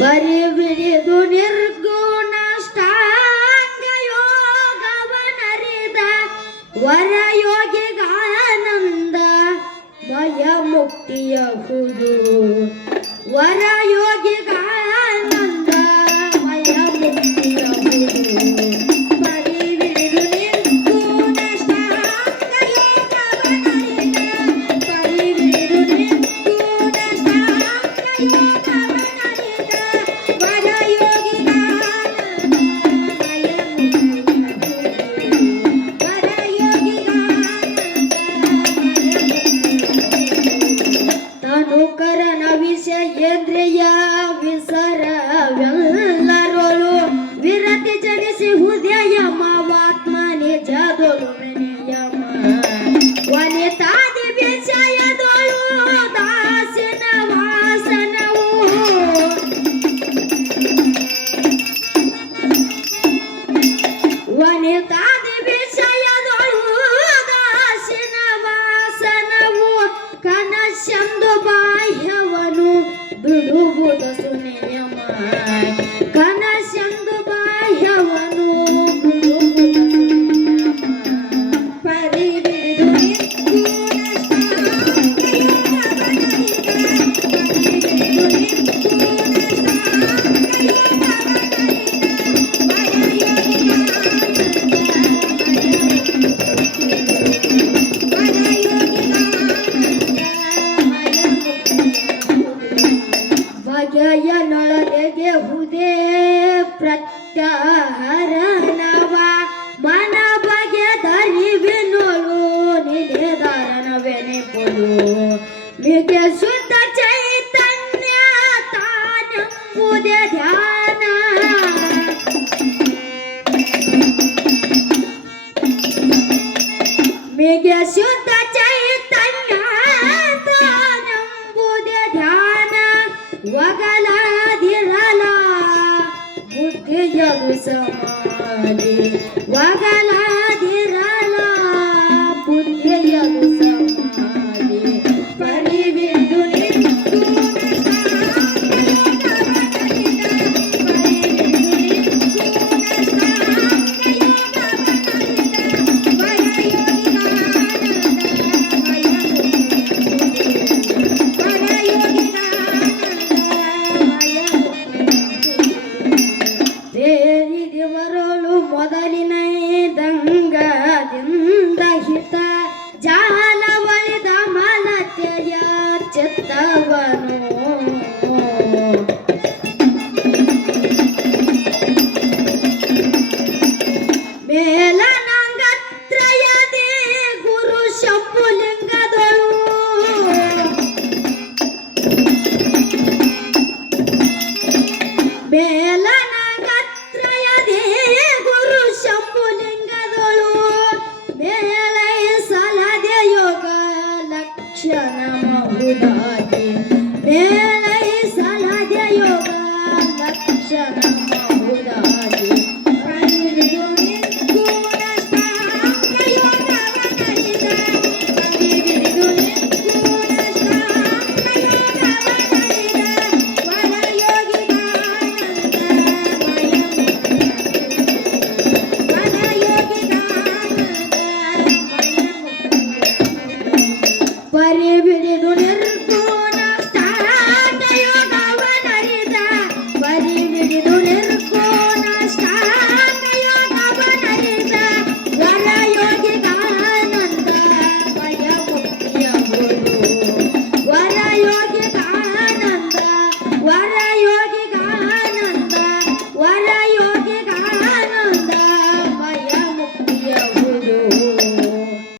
ಬರಿಬಿಡಿದು ನಿರ್ಗುಣ ಷ್ಟಾಂಗ ಯೋಗವನರಿದ ವರಯೋಗಿಗಾನಂದ ಮಯ ಮುಕ್ತಿಯ ಹುದು ವರಯೋಗಿಗ ஏந்திரி मेघ्या शुद्ध चैतन्याबुद ध्यान वगला धिरला बुद्ध जग समाजे वगला ಮೊದಲಿನ ದಂಗದಿಂದ ಹಿತ ಜಾಲ दा barra yo